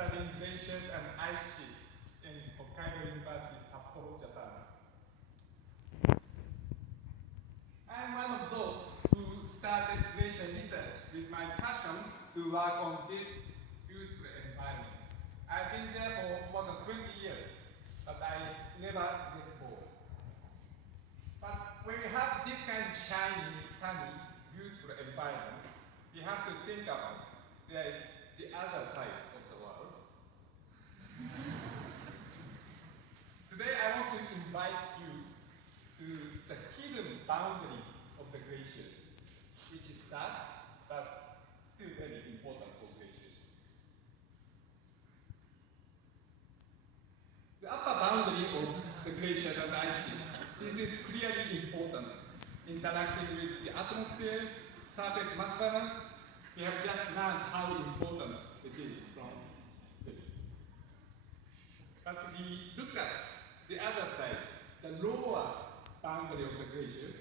studying glaciers and ice sheet in Hokkaido University, Sapporo, Japan. I'm one of those who started glacier research with my passion to work on this beautiful environment. I've been there for more than 20 years, but I never get bored. But when we have this kind of shiny, sunny, beautiful environment, we have to think about there is the other side of the world. Today I want to invite you to the hidden boundaries of the glacier, which is dark, but still very important for glaciers. The upper boundary of the glacier and ice sheet, this is clearly important. Interacting with the atmosphere, surface mass balance, we have just learned how important it is from this. But we look at the other side, the lower boundary of the glacier.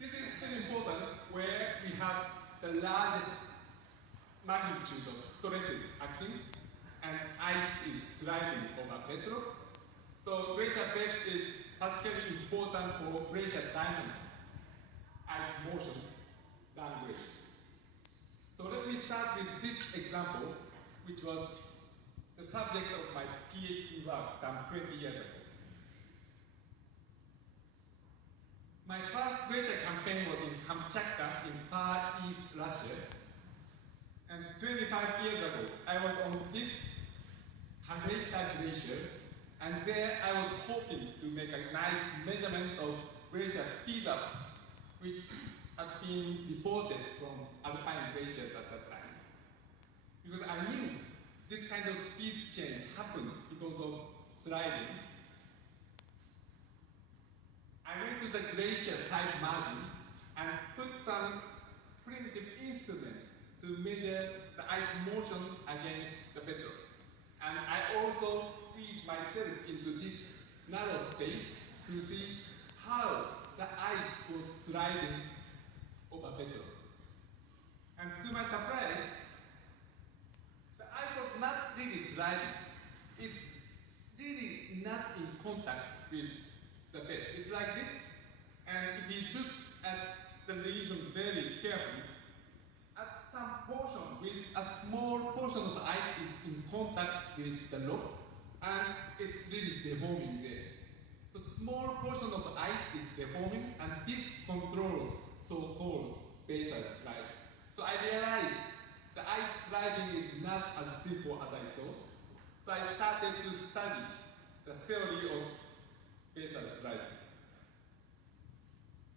This is still important where we have the largest magnitude of stresses acting and ice is sliding over bedrock. So glacier bed is particularly important for glacier dynamics as motion down glacier. So let me start with this example, which was the subject of my PhD work some 20 years ago. My first glacier campaign was in Kamchatka in Far East Russia. And 25 years ago, I was on this Kameita glacier, and there I was hoping to make a nice measurement of glacier speed up, which had been reported from alpine glaciers at that time. Because I knew this kind of speed change happens because of sliding. I went to the glacier side margin and put some primitive instrument to measure the ice motion against the bedrock. And I also squeezed myself into this narrow space to see how the ice was sliding over bedrock. And to my surprise, the ice was not really sliding. It's really not in contact with the bed. It's like this, and if you look at the region very carefully, at some portion, with a small portion of the ice is in contact with the rock, and it's really deforming there. So small portion of the ice is deforming, and this controls so-called basal sliding. So I realized the ice sliding is not as simple as I thought. So I started to study the theory of basal sliding.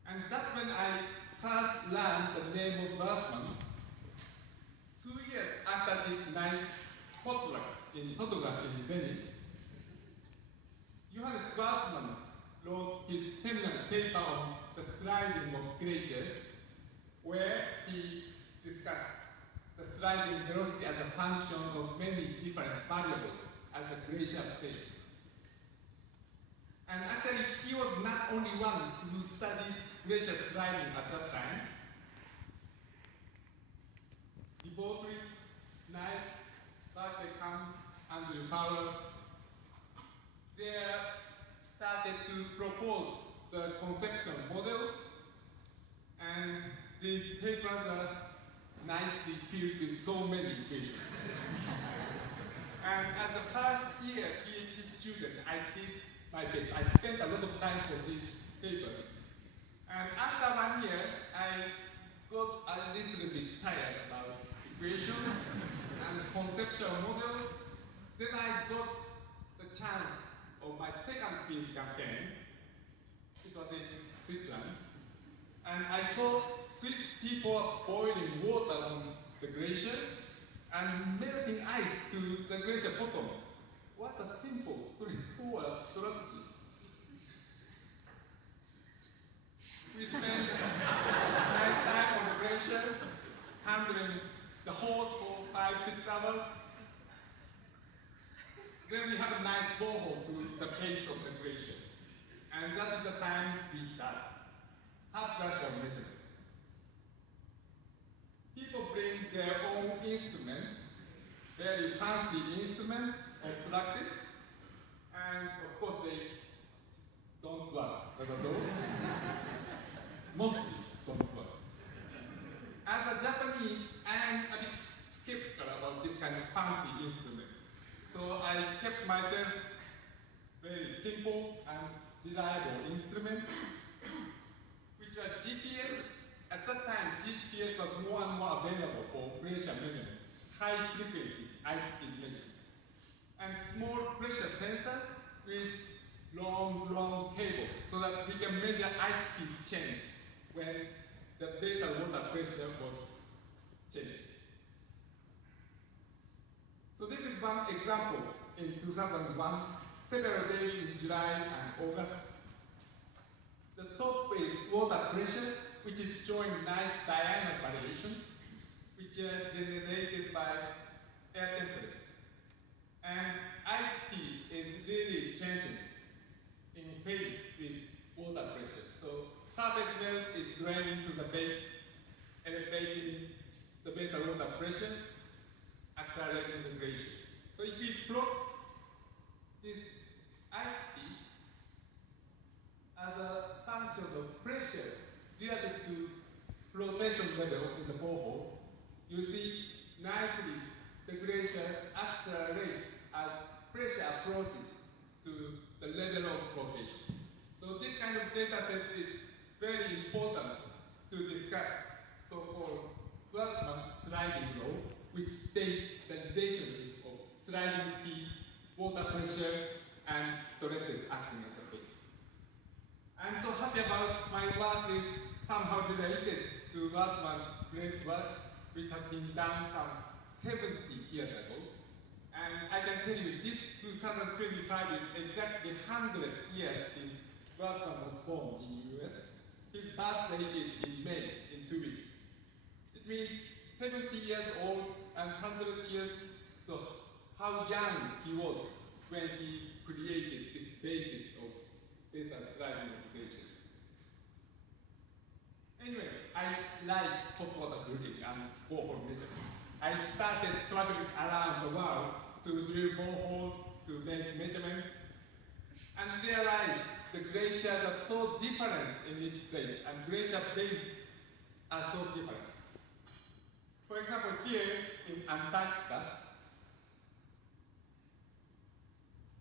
And that's when I first learned the name of Weertman. 2 years after this nice photograph in Venice, Johannes Weertman wrote his seminal paper on the sliding of glaciers, where he discussed the sliding velocity as a function of many different variables at the glacier base. And actually, he was not only one who studied glacier sliding at that time. Devotery, Knight, Weertman, Andrew Powell, they started to propose the conceptual models, and these papers are nicely filled with so many equations. And as a first year PhD student, I did my best. I spent a lot of time for these papers. And after 1 year, I got a little bit tired about equations and conceptual models. Then I got the chance of my second PhD campaign. It was in Switzerland. And I saw Swiss people boiling water on the glacier and melting ice to the glacier bottom. What a simple, straightforward strategy. We spent nice time on the glacier, handling the hose for 5-6 hours. Then we have a nice borehole to the base of the glacier. And that is the time we start. Subglacial measurement. People bring their own instrument, very fancy instrument constructed, and of course they don't work at all. Mostly don't work. As a Japanese, I'm a bit skeptical about this kind of fancy instrument. So I kept myself very simple and reliable instrument, which was GPS. At that time, GPS was more and more available for pressure measurement, high frequency ice speed measurement, and small pressure sensor with long cable so that we can measure ice speed change when the basal water pressure was changing. So this is one example in 2001, several days in July and August. The top is water pressure, which is showing nice diurnal variations, which are generated by air temperature. And ice speed is really changing in phase with water pressure. So surface melt is draining to the base, elevating the basal water pressure, accelerating the glacier. So if we plot this ice speed as a function of pressure relative to flotation level in the borehole, you see nicely the glacier accelerates as pressure approaches to the level of flotation. So this kind of data set is very important to discuss so-called Weertman sliding law, which states the relationship of sliding speed, water pressure, and stresses acting as a base. I'm so happy about my work is somehow related to Weertman's great work, which has been done some 70 years ago. And I can tell you this 2025 is exactly 100 years since Weertman was born in the US. His birthday is in May, in 2 weeks. It means 70 years old and 100 years, so how young he was when he created this basis of basal sliding observations. Anyway, I like hot water drilling and borehole measurement. I started traveling around the world to drill boreholes, to make measurements, and realized the glaciers are so different in each place, and glacier plains are so different. For example, here in Antarctica,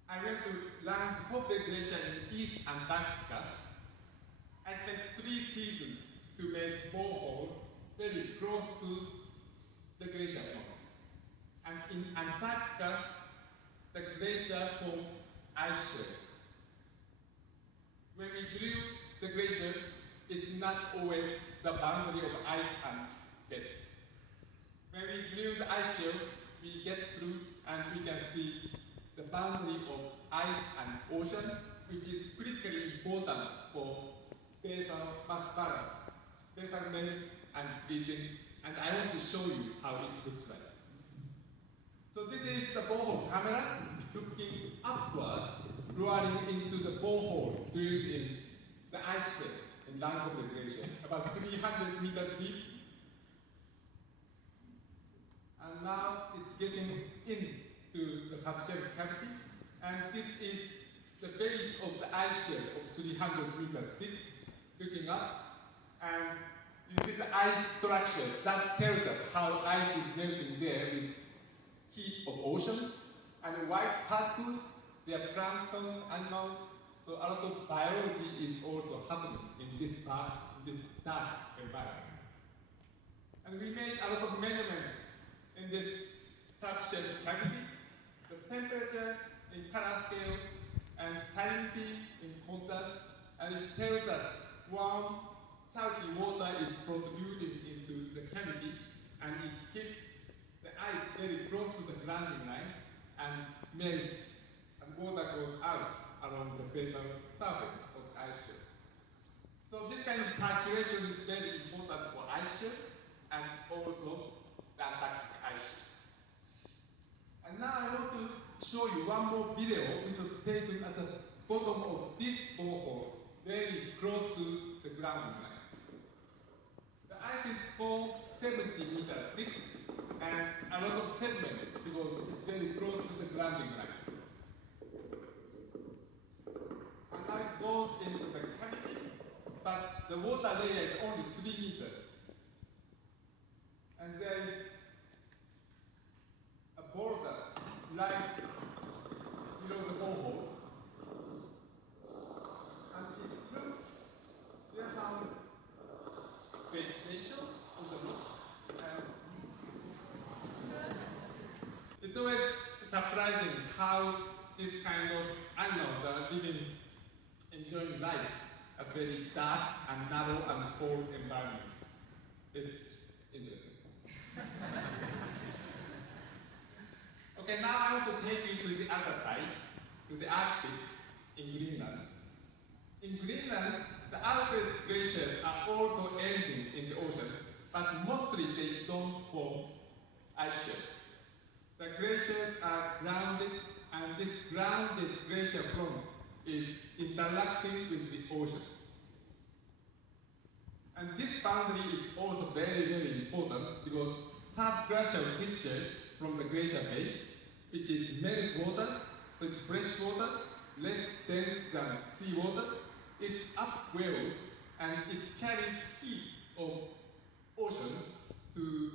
I went to learn Hoppe Glacier in East Antarctica. I spent 3 seasons to make boreholes very close to the glacier form. And in Antarctica, the glacier forms ice shelves. When we drill the glacier, it's not always the boundary of ice and bed. When we drill the ice shelf, we get through and we can see the boundary of ice and ocean, which is critically important for basal mass balance, basal melt and freezing, and I want to show you how it looks like. So this is the borehole camera looking upward, lowering into the borehole drilled in the ice shelf in Langhope Glacier, about 300 meters deep. And now it's getting into the subshell cavity, and this is the base of the ice shelf of 300 meters thick, looking up, and you see the ice structure that tells us how ice is melting there with heat of ocean, and white particles, they are planktons, animals, so a lot of biology is also happening in this dark environment. And we made a lot of measurements in this subshell cavity, the temperature in color scale and salinity in contact, and it tells us warm, salty water is protruding into the cavity, and it hits the ice very close to the grounding line and melts, and water goes out along the basal surface of the ice shelf. So this kind of circulation is very important for ice shelf and also the Antarctic ice shelf. And now I want to show you one more video which was taken at the bottom of this borehole, very close to the grounding line. The ice is 470 meters thick and a lot of sediment because is very close to the grounding line. And now it goes into the cavity, but the water layer is only 3 meters. And there is a border right below the borehole. And it looks, there's some vegetation on the roof. And it's always surprising how this kind of animals are living, enjoying life at a very dark and narrow and cold environment. It's interesting. Okay, now I want to take you to the other side, to the Arctic in Greenland. In Greenland, the Arctic glaciers are also ending in the ocean, but mostly they don't form ice shelf. The glaciers are grounded, and this grounded glacier front is interacting with the ocean. And this boundary is also very, very important because subglacial discharge from the glacier base, which is meltwater, so it's fresh water, less dense than seawater, it upwells and it carries heat of ocean to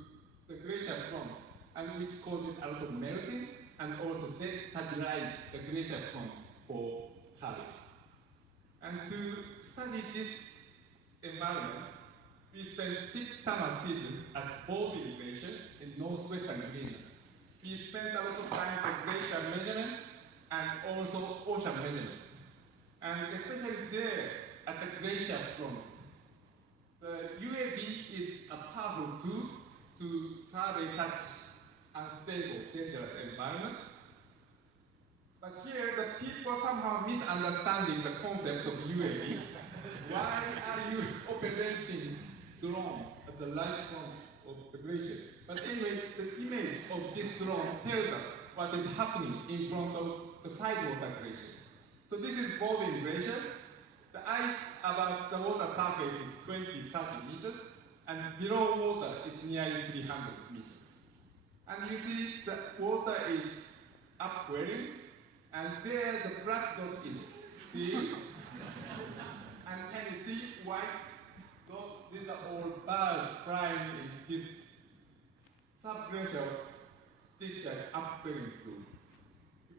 the glacier front, and which causes a lot of melting and also destabilize the glacier front for travel. And to study this environment, we spent 6 summer seasons at Boven Glacier in northwestern Greenland. We spent a lot of time for glacier measurement and also ocean measurement. And especially there at the glacier front, the UAV is a powerful tool to survey such unstable, dangerous environment. But here, the people somehow misunderstanding the concept of UAV. Why are you operating drone at the right front of the glacier? But anyway, the image of this drone tells us what is happening in front of the tidewater glacier. So this is Boven Glacier. The ice above the water surface is 20-30 meters, and below water it's nearly 300 meters. And you see the water is upwelling, and there the black dot is sea. And can you see white dots? These are all birds flying in this subglacial discharge upwelling fluid.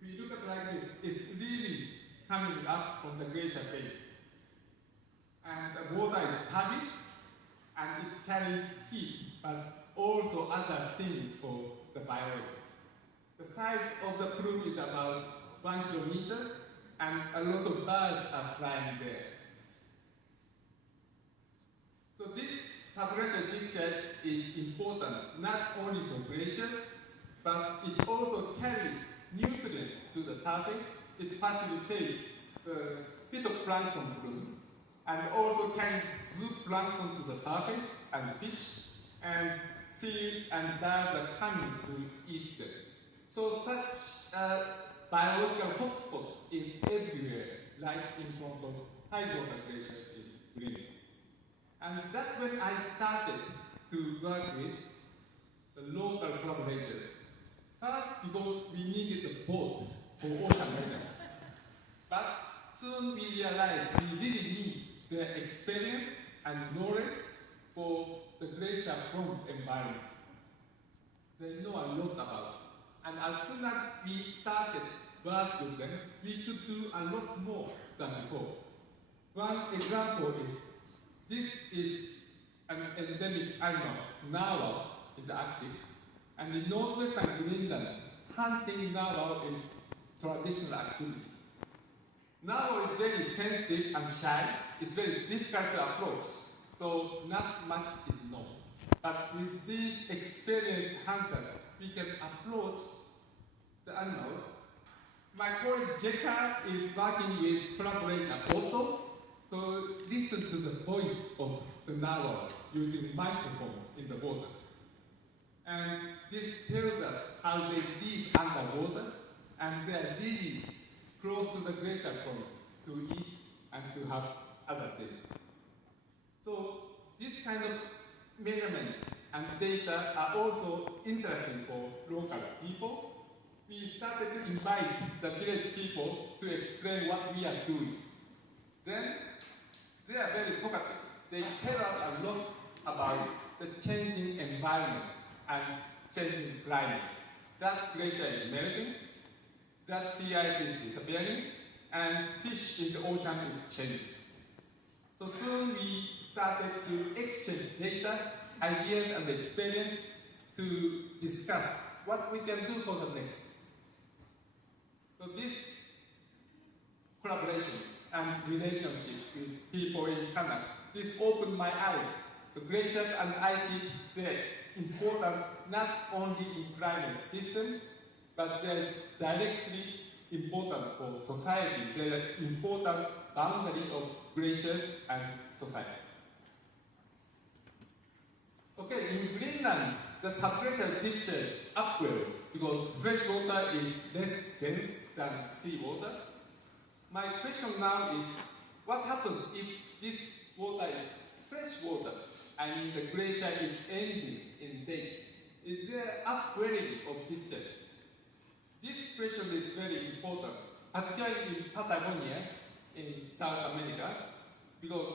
If you look at it like this, it's really coming up from the glacier base. And the water is turbid, and it carries heat, but also other things for the biology. The size of the plume is about 1 kilometer, and a lot of birds are flying there. So this subglacial discharge is important not only for glaciers, but it also carries nutrients to the surface. It facilitates the phytoplankton bloom, and also carries zooplankton to the surface, and fish, and seals and birds are coming to eat them. So such a biological hotspot is everywhere, like in front of tidewater glaciers in Greenland. And that's when I started to work with the local collaborators. First, because we needed a boat for ocean weather. But soon we realized we really need their experience and knowledge for the glacier front environment. They know a lot about it. And as soon as we started work with them, we could do a lot more than before. One example is, this is an endemic animal, narwhal in the Arctic, and in northwestern Greenland, hunting narwhal is traditional activity. Narwhal is very sensitive and shy. It's very difficult to approach, so not much is known. But with these experienced hunters, we can approach the animals. My colleague Jeka is working with collaborator Otto to listen to the voice of the narwhals using microphone in the water. And this tells us how they live underwater, and they are really close to the glacier front to eat and to have other things. So this kind of measurement and data are also interesting for local people, started to invite the village people to explain what we are doing. Then they are very talkative. They tell us a lot about the changing environment and changing climate. That glacier is melting, that sea ice is disappearing, and fish in the ocean is changing. So soon we started to exchange data, ideas, and experience to discuss what we can do for the next. So this collaboration and relationship with people in Canada, this opened my eyes. The glaciers and ice sheet, they're important not only in climate system, but they're directly important for society. They're important boundary of glaciers and society. Okay, in Greenland, the subglacial discharge upwells because fresh water is less dense than seawater. My question now is, what happens if this water is fresh water? I mean, the glacier is ending in days. Is there upwelling of discharge? This question is very important, particularly in Patagonia, in South America, because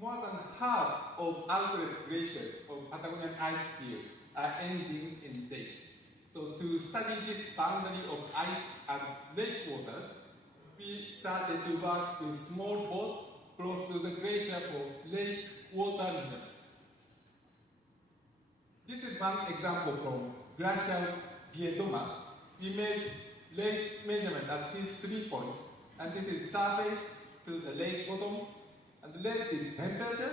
more than half of outlet glaciers of Patagonian ice field are ending in days. So to study this boundary of ice and lake water, we started to work with small boat close to the glacier for lake water measurement. This is one example from glacial Weertman. We made lake measurement at these 3 points, and this is surface to the lake bottom, and the red is temperature,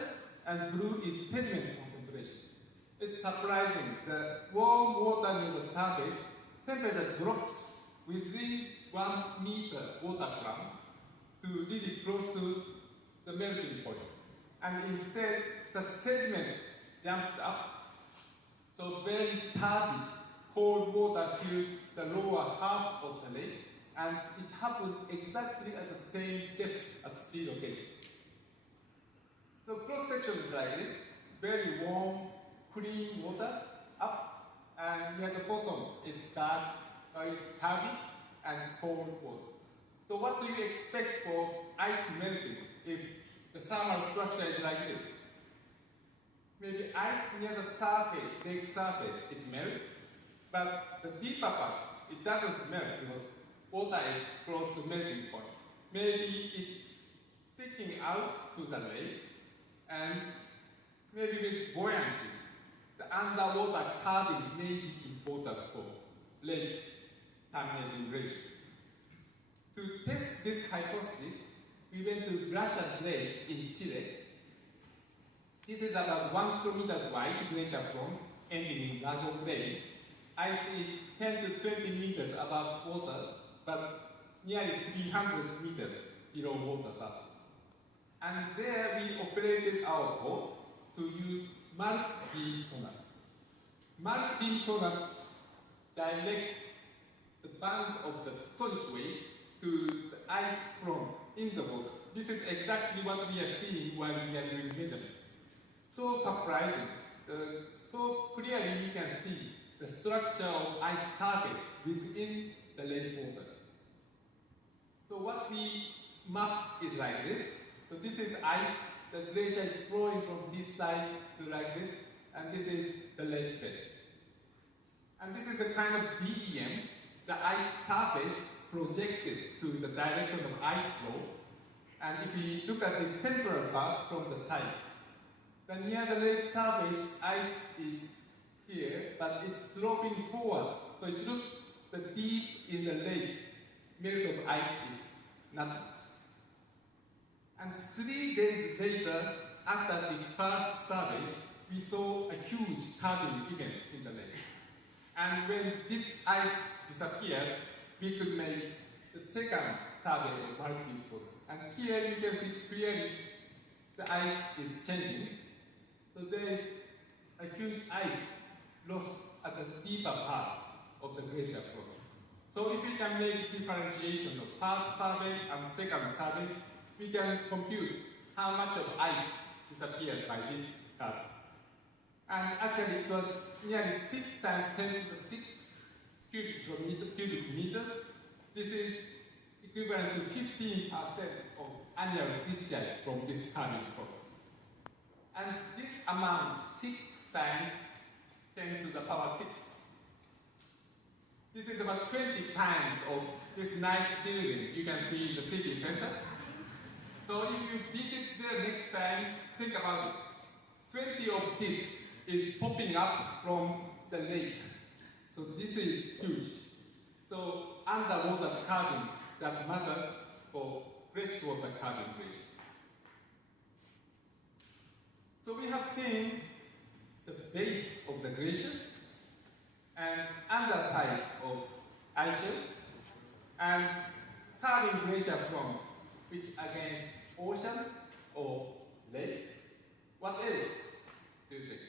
and blue is sediment concentration. It's surprising, the warm water near the surface, temperature drops within 1 meter water column to really close to the melting point. And instead, the sediment jumps up, so very turbid, cold water fills the lower half of the lake, and it happens exactly at the same depth at sea location. So cross section is like this, very warm, clean water up, and near the bottom it's dark, it's turbid and cold water. So what do you expect for ice melting if the thermal structure is like this? Maybe ice near the surface, lake surface, it melts, but the deeper part, it doesn't melt because water is close to melting point. Maybe it's sticking out to the lake, and maybe with buoyancy, the underwater curving may be important for lake terminating glacier. To test this hypothesis, we went to Glacier Lake in Chile. This is about 1 kilometer wide glacier front, ending in Lago Bay. Ice is 10 to 20 meters above water, but nearly 300 meters below water surface. And there we operated our boat to use multi-beam sonar. Multi-beam sonar direct the band of the sonic wave to the ice front in the water. This is exactly what we are seeing while we are doing measurement. So surprising. So clearly we can see the structure of ice surface within the lake water. So what we map is like this. So this is ice, the glacier is flowing from this side to like this, and this is the lake bed. And this is a kind of DEM, the ice surface projected to the direction of ice flow. And if we look at the central part from the side, then near the lake surface, ice is here, but it's sloping forward. So it looks the deep in the lake, melt of ice is not much. And 3 days later, after this first survey, we saw a huge calving event in the lake. And when this ice disappeared, we could make the second survey of multi-beam sonar. And here you can see clearly the ice is changing. So there is a huge ice lost at the deeper part of the glacier floor. So if we can make differentiation of first survey and second survey, we can compute how much of ice disappeared by this curve. And actually it was nearly 6 times 10 to the 6 cubic meters. This is equivalent to 15% of annual discharge from this carbon core. And this amount 6 times 10 to the power 6. This is about 20 times of this nice building you can see in the city center. So if you visit there next time, think about it. 20 of this is popping up from the lake. So this is huge. So underwater carbon that matters for freshwater carbon glaciers. So we have seen the base of the glacier and underside of ice shelf and carbon glacier front, which against ocean or lake. What else do you think?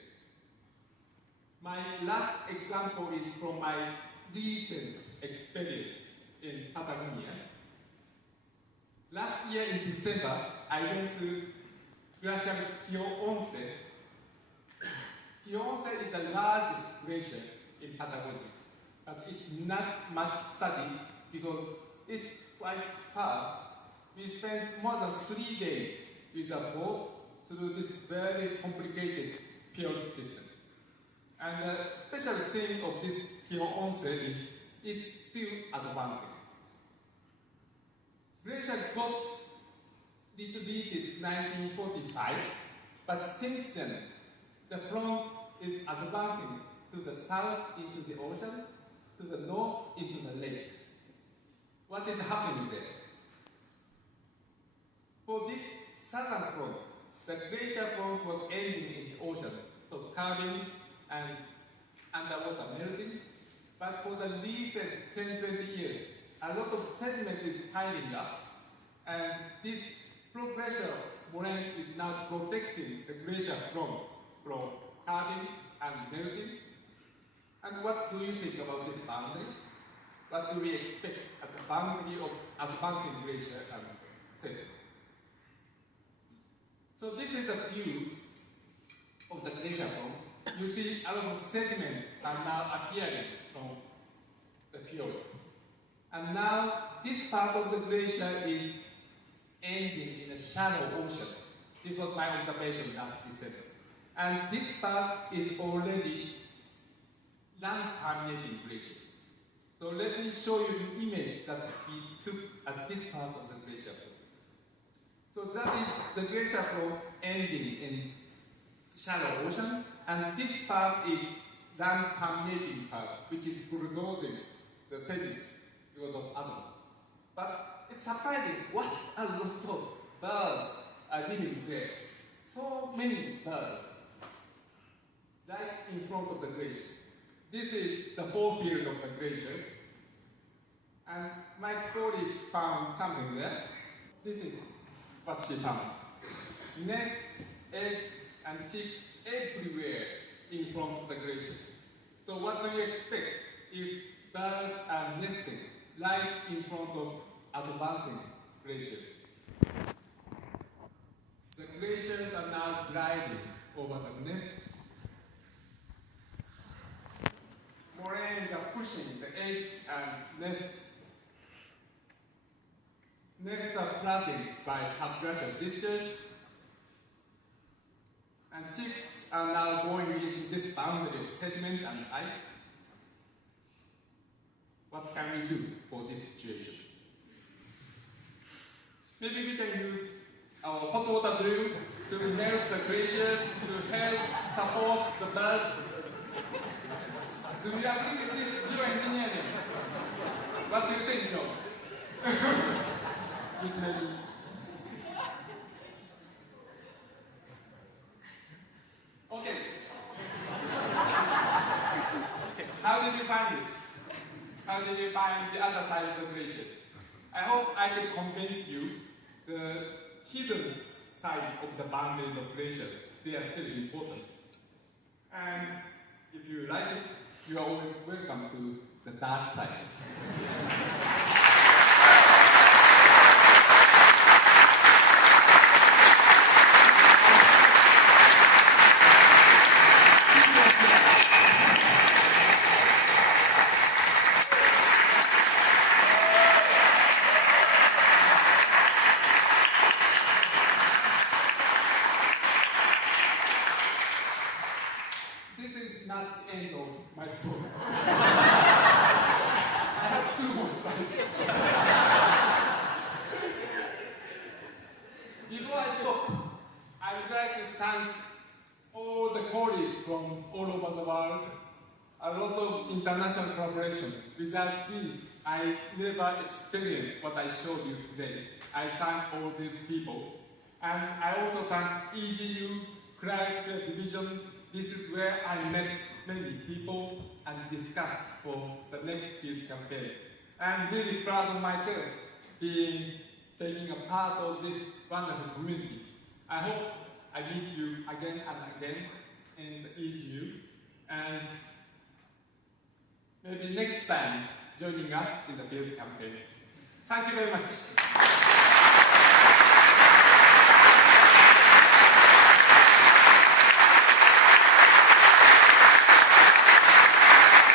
My last example is from my recent experience in Patagonia. Last year in December, I went to glacier Kyoonse. Kyoonse is the largest glacier in Patagonia, but it's not much studied because it's quite far. We spent more than 3 days with a boat through this very complicated fjord system. And the special thing of this Kyoonse is it's still advancing. Glacier got depleted in 1945, but since then, the front is advancing to the south into the ocean, to the north into the lake. What is happening there? For this southern front, the glacier front was ending in the ocean, so carbon and underwater melting. But for the recent 10-20 years, a lot of sediment is piling up, and this flow pressure moraine is now protecting the glacier from carbon and melting. And what do you think about this boundary? What do we expect at the boundary of advancing glacier and sediment? So this is a view of the glacier front. You see a lot of sediment are now appearing from the fjord. And now this part of the glacier is ending in a shallow ocean. This was my observation last December. And this part is already land-permeating glaciers. So let me show you the image that we took at this part of the glacier flow. So that is the glacier flow ending in shallow ocean, and this part is land-permeating part, which is bulldozing the sediment because of animals. But it's surprising what a lot of birds are living there. So many birds, right in front of the glacier. This is the forefield of the glacier, and my colleagues found something there. This is what she found. Nests, eggs, and chicks everywhere in front of the glacier. So what do you expect if birds are nesting right in front of advancing glaciers? The glaciers are now gliding over the nest. Moraines are pushing the eggs and nests. Nests are flooded by subglacial discharge. And chicks are now going into this boundary of sediment and ice. What can we do for this situation? Maybe we can use our hot water drill to melt the glaciers to help support the birds. Do you agree with this geoengineering? What do you think, Joe? This may be. Okay. How did you find it? How did you find the other side of the glacier? I hope I can convince you the hidden side of the boundaries of glaciers. They are still important. And if you like it, you are always welcome to the dark side. international collaboration. Without these, I never experienced what I showed you today. I thank all these people. And I also thank EGU, Cryosphere Division. This is where I met many people and discussed for the next field campaign. I'm really proud of myself taking a part of this wonderful community. I hope I meet you again and again in the EGU, and maybe next time joining us in the field campaign. Thank you very much.